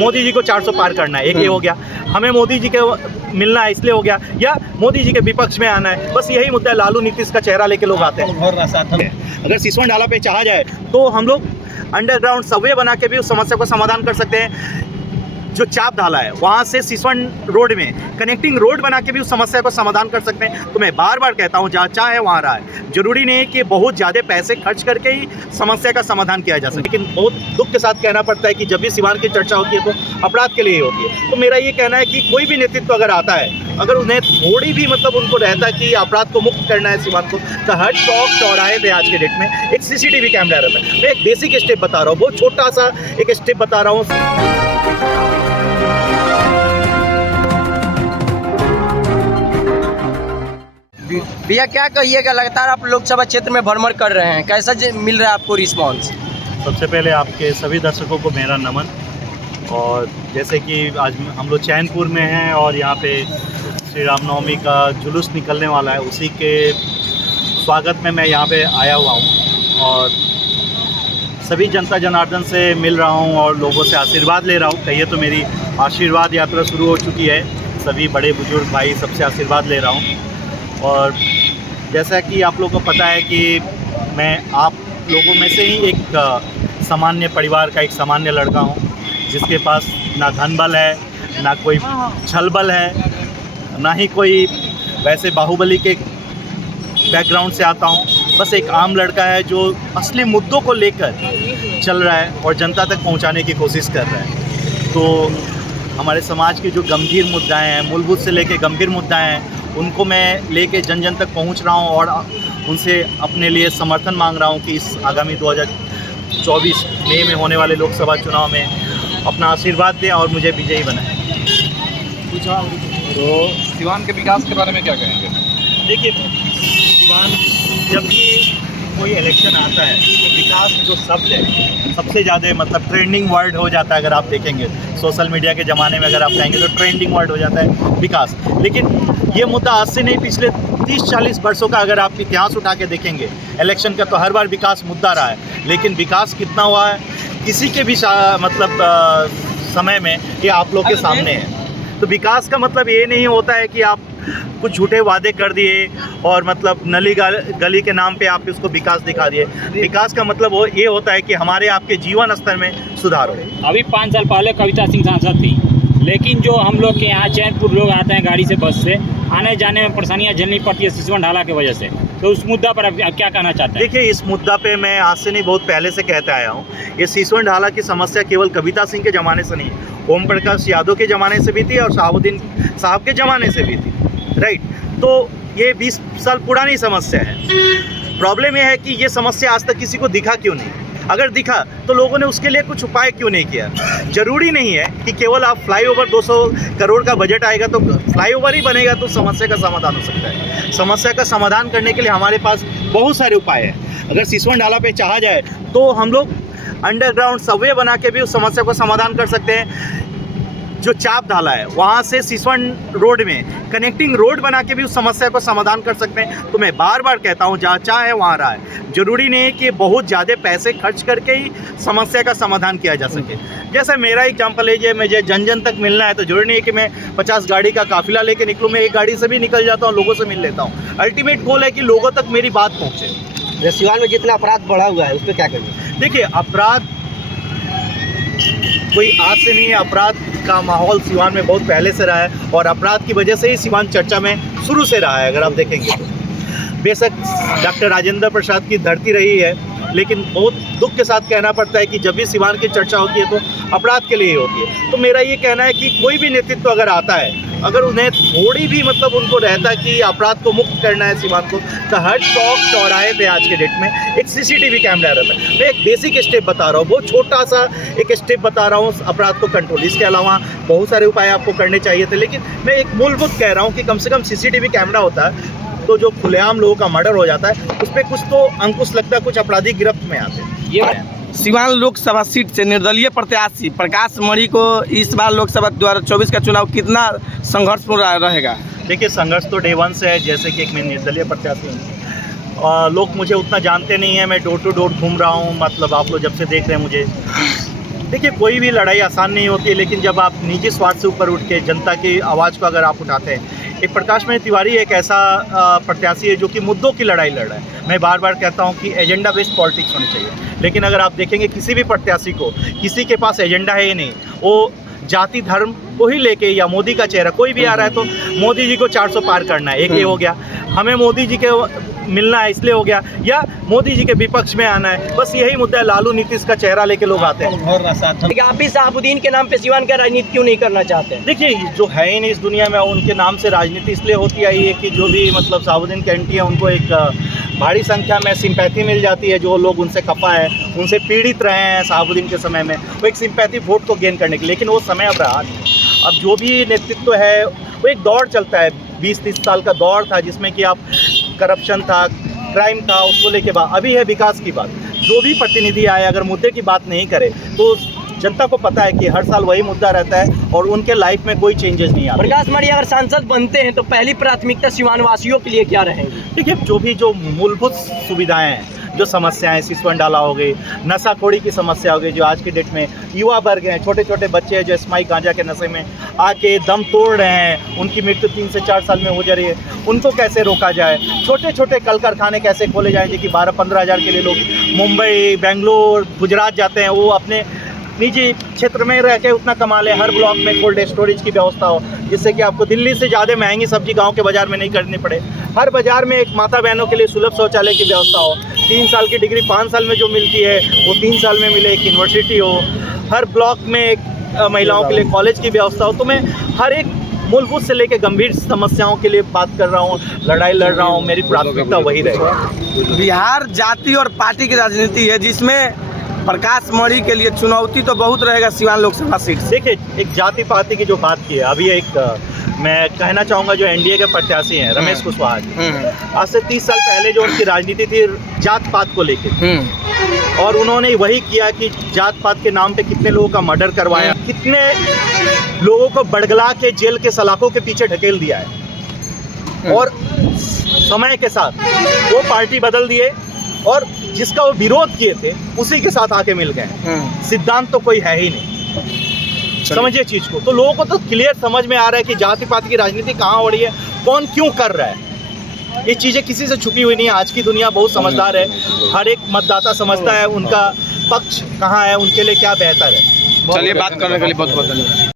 मोदी जी को 400 पार करना है, एक ये हो गया, हमें मोदी जी के मिलना है इसलिए हो गया, या मोदी जी के विपक्ष में आना है, बस यही मुद्दा है। लालू नीतीश का चेहरा लेके लोग आते हैं। अगर सिसवन ढाला पे चाहा जाए तो हम लोग अंडरग्राउंड सबवे बना के भी उस समस्या को समाधान कर सकते हैं। जो चाप ढाला है वहाँ से सिसवन रोड में कनेक्टिंग रोड बना के भी उस समस्या को समाधान कर सकते हैं। तो मैं बार बार कहता हूँ, जहाँ चाह है वहाँ रहा है। जरूरी नहीं है कि बहुत ज़्यादा पैसे खर्च करके ही समस्या का समाधान किया जा सके, लेकिन बहुत दुख के साथ कहना पड़ता है कि जब भी सिवान की चर्चा होती है तो अपराध के लिए ही होती है। तो मेरा ये कहना है कि कोई भी नेतृत्व अगर आता है, अगर उन्हें थोड़ी भी मतलब उनको रहता है कि अपराध को मुक्त करना है सिवान को, तो हर चौक चौराहे पे आज के डेट में एक सीसीटीवी कैमरा रहता है। मैं एक बेसिक स्टेप बता रहा हूँ, बहुत छोटा सा एक स्टेप बता रहा हूँ। भैया क्या कहिएगा, लगातार आप लोकसभा क्षेत्र में भ्रमण कर रहे हैं, कैसा मिल रहा है आपको रिस्पांस? सबसे पहले आपके सभी दर्शकों को मेरा नमन। और जैसे कि आज हम लोग चैनपुर में हैं और यहाँ पे श्री रामनवमी का जुलूस निकलने वाला है, उसी के स्वागत में मैं यहाँ पे आया हुआ हूँ और सभी जनता जनार्दन से मिल रहा हूँ और लोगों से आशीर्वाद ले रहा हूँ। कहिए तो मेरी आशीर्वाद यात्रा शुरू हो चुकी है, सभी बड़े बुजुर्ग भाई सबसे आशीर्वाद ले रहा हूँ। और जैसा कि आप लोगों को पता है कि मैं आप लोगों में से ही एक सामान्य परिवार का एक सामान्य लड़का हूँ, जिसके पास ना धन बल है, ना कोई छल बल है, ना ही कोई वैसे बाहुबली के बैकग्राउंड से आता हूँ। बस एक आम लड़का है जो असली मुद्दों को लेकर चल रहा है और जनता तक पहुँचाने की कोशिश कर रहा है। तो हमारे समाज के जो गंभीर मुद्दाएं हैं, मूलभूत से लेकर गंभीर मुद्दाएं हैं, उनको मैं लेके जन जन तक पहुंच रहा हूं और उनसे अपने लिए समर्थन मांग रहा हूं कि इस आगामी 2024 मई में होने वाले लोकसभा चुनाव में अपना आशीर्वाद दें और मुझे विजयी बनाएं। तो सिवान के विकास के बारे में क्या कहेंगे? देखिए, सिवान जब भी कोई इलेक्शन आता है तो विकास जो शब्द है सबसे ज़्यादा मतलब ट्रेंडिंग वर्ड हो जाता है। अगर आप देखेंगे सोशल मीडिया के ज़माने में अगर आप कहेंगे तो ट्रेंडिंग वर्ड हो जाता है विकास। लेकिन ये मुद्दा आज से नहीं, पिछले 30-40 वर्षों का अगर आप इतिहास उठा के देखेंगे इलेक्शन का, तो हर बार विकास मुद्दा रहा है। लेकिन विकास कितना हुआ है किसी के भी समय में ये आप लोग के सामने है। तो विकास का मतलब ये नहीं होता है कि आप कुछ झूठे वादे कर दिए और मतलब नली गली के नाम पे आप इसको विकास दिखा दिए। विकास का मतलब ये होता है कि हमारे आपके जीवन स्तर में सुधार हो। अभी 5 साल पहले कविता सिंह सांसद थी, लेकिन जो हम लोग के यहाँ चैनपुर लोग आते हैं गाड़ी से, बस से, आने जाने में परेशानियाँ झेलनी पड़ती है सिसवन ढाला की वजह से। तो उस मुद्दा पर आप क्या कहना चाहते हैं? देखिए, इस मुद्दा पे मैं आज से नहीं बहुत पहले से कहते आया हूँ। ये सिसवन ढाला की समस्या केवल कविता सिंह के ज़माने से नहीं, ओम प्रकाश यादव के ज़माने से भी थी और शहाबुद्दीन साहब के ज़माने से भी थी, राइट। तो ये 20 साल पुरानी समस्या है। प्रॉब्लम यह है कि ये समस्या आज तक किसी को दिखा क्यों नहीं? अगर दिखा तो लोगों ने उसके लिए कुछ उपाय क्यों नहीं किया? जरूरी नहीं है कि केवल आप फ्लाईओवर 200 करोड़ का बजट आएगा तो फ्लाईओवर ही बनेगा तो समस्या का समाधान हो सकता है। समस्या का समाधान करने के लिए हमारे पास बहुत सारे उपाय हैं। अगर सिसवन ढाला पे चाहा जाए तो हम लोग अंडरग्राउंड सबवे बना के भी उस समस्या को समाधान कर सकते हैं। जो चाप ढाला है वहाँ से सिसवन रोड में कनेक्टिंग रोड बना के भी उस समस्या को समाधान कर सकते हैं। तो मैं बार बार कहता हूँ, जहाँ चाह है वहाँ रहा है। जरूरी नहीं है कि बहुत ज़्यादा पैसे खर्च करके ही समस्या का समाधान किया जा सके। जैसे मेरा एग्जाम्पल है, मुझे जन जन तक मिलना है तो जरूरी नहीं है कि मैं 50 गाड़ी का काफिला लेके निकलूँ। मैं एक गाड़ी से भी निकल जाता हूँ, लोगों से मिल लेता हूँ। अल्टीमेट गोल है कि लोगों तक मेरी बात पहुँचे। सिवान में जितना अपराध बढ़ा हुआ है उस पर क्या कहेंगे? देखिए, अपराध कोई आज से नहीं है। अपराध का माहौल सिवान में बहुत पहले से रहा है और अपराध की वजह से ही सिवान चर्चा में शुरू से रहा है। अगर आप देखेंगे तो बेशक डॉक्टर राजेंद्र प्रसाद की धरती रही है, लेकिन बहुत दुख के साथ कहना पड़ता है कि जब भी सिवान की चर्चा होती है तो अपराध के लिए ही होती है। तो मेरा ये कहना है कि कोई भी नेतृत्व अगर आता है, अगर उन्हें थोड़ी भी मतलब उनको रहता है कि अपराध को मुक्त करना है सिवान को, तो हर चौक चौराहे पे आज के डेट में एक सीसीटीवी कैमरा रहता है। मैं एक बेसिक स्टेप बता रहा हूँ, बहुत छोटा सा एक स्टेप बता रहा हूँ अपराध को कंट्रोल। इसके अलावा बहुत सारे उपाय आपको करने चाहिए थे, लेकिन मैं एक मूलभूत कह रहा हूँ कि कम से कम सीसीटीवी कैमरा होता है तो जो खुलेआम लोगों का मर्डर हो जाता है उस पर कुछ तो अंकुश लगता है, कुछ अपराधी गिरफ्त में आते हैं। ये सिवान लोकसभा सीट से निर्दलीय प्रत्याशी प्रकाश मणि को इस बार लोकसभा 2024 का चुनाव कितना संघर्षपूर्ण रहेगा? देखिए, संघर्ष तो डे 1 से है। जैसे कि एक मैं निर्दलीय प्रत्याशी हूँ, लोग मुझे उतना जानते नहीं हैं। मैं डोर टू डोर घूम रहा हूँ, मतलब आप लोग जब से देख रहे हैं मुझे, देखिए, कोई भी लड़ाई आसान नहीं होती है, लेकिन जब आप निजी स्वार्थ से ऊपर उठ के जनता की आवाज़ को अगर आप उठाते हैं, एक प्रकाश मणि तिवारी एक ऐसा प्रत्याशी है जो कि मुद्दों की लड़ाई लड़ रहा है। मैं बार बार कहता हूं कि एजेंडा बेस्ड पॉलिटिक्स होनी चाहिए, लेकिन अगर आप देखेंगे किसी भी प्रत्याशी को, किसी के पास एजेंडा है ही नहीं, वो जाति धर्म को ही लेके, या मोदी का चेहरा कोई भी आ रहा है तो मोदी जी को 400 पार करना है, एक ये हो गया, हमें मोदी जी के मिलना है इसलिए हो गया, या मोदी जी के विपक्ष में आना है, बस यही मुद्दा है। लालू नीतीश का चेहरा लेके लोग आते हैं। आप भी शहाबुद्दीन के नाम पे सिवान का राजनीति क्यों नहीं करना चाहते हैं? देखिए, जो है ही नहीं इस दुनिया में, उनके नाम से राजनीति इसलिए होती आई है कि जो भी मतलब शहाबुद्दीन के एंटी है उनको एक भारी संख्या में सिंपैथी मिल जाती है। जो लोग उनसे खफा है, उनसे पीड़ित रहे हैं शहाबुद्दीन के समय में, वो एक सिंपैथी वोट को गेन करने के, लेकिन वो समय अब रहा नहीं। अब जो भी नेतृत्व है वो एक दौर चलता है, 20-30 साल का दौर था जिसमें कि आप करप्शन था, क्राइम था, उसको लेके बात। अभी है विकास की बात। जो भी प्रतिनिधि आए अगर मुद्दे की बात नहीं करे तो जनता को पता है कि हर साल वही मुद्दा रहता है और उनके लाइफ में कोई चेंजेस नहीं आते। प्रकाश मणि अगर सांसद बनते हैं तो पहली प्राथमिकता सिवान वासियों के लिए क्या रहेगी? देखिए, जो मूलभूत सुविधाएं हैं, जो समस्याएं, सिसवन डाला हो गई, नशाखोरी की समस्या हो गई, जो आज की डेट में युवा वर्ग हैं, छोटे छोटे बच्चे हैं जो स्माइक गांजा के नशे में आके दम तोड़ रहे हैं, उनकी मृत्यु 3 से 4 साल में हो जा रही है, उनको कैसे रोका जाए। छोटे छोटे कल कारखाने कैसे खोले जाएँ, जो कि 12-15 हज़ार के लिए लोग मुंबई, बेंगलोर, गुजरात जाते हैं, वो अपने निजी क्षेत्र में रह के उतना कमा लें। हर ब्लॉक में कोल्ड स्टोरेज की व्यवस्था हो, जिससे कि आपको दिल्ली से ज़्यादा महंगी सब्जी गांव के बाज़ार में नहीं करनी पड़े। हर बाज़ार में एक माता बहनों के लिए सुलभ शौचालय की व्यवस्था हो। 3 साल की डिग्री 5 साल में जो मिलती है वो 3 साल में मिले। एक यूनिवर्सिटी हो, हर ब्लॉक में एक महिलाओं के लिए कॉलेज की व्यवस्था हो। तो मैं हर एक मूलभूत से लेकर गंभीर समस्याओं के लिए बात कर रहा हूँ, लड़ाई लड़ रहा हूँ। मेरी प्राथमिकता वही रहेगी। बिहार जाति और पार्टी की राजनीति है, जिसमें प्रकाश मणि के लिए चुनौती तो बहुत रहेगा सिवान लोकसभा सीट से। देखिए, एक जाति पाति की जो बात की है, अभी एक मैं कहना चाहूँगा जो एनडीए के प्रत्याशी हैं रमेश कुशवाहा जी, आज से 30 साल पहले जो उनकी राजनीति थी जात पात को लेकर, और उन्होंने वही किया कि जात पात के नाम पे कितने लोगों का मर्डर करवाया, कितने लोगों को बड़गला के जेल के सलाखों के पीछे ढकेल दिया है। और समय के साथ वो पार्टी बदल दिए और जिसका वो विरोध किए थे उसी के साथ आके मिल गए। सिद्धांत तो कोई है ही नहीं, समझिए चीज को। तो लोगों को तो क्लियर समझ में आ रहा है कि जाति पाति की राजनीति कहाँ हो रही है, कौन क्यों कर रहा है। ये चीजें किसी से छुपी हुई नहीं है। आज की दुनिया बहुत समझदार है, हर एक मतदाता समझता है उनका पक्ष कहाँ है, उनके लिए क्या बेहतर है। चलिए, बात करने के लिए बहुत बहुत धन्यवाद।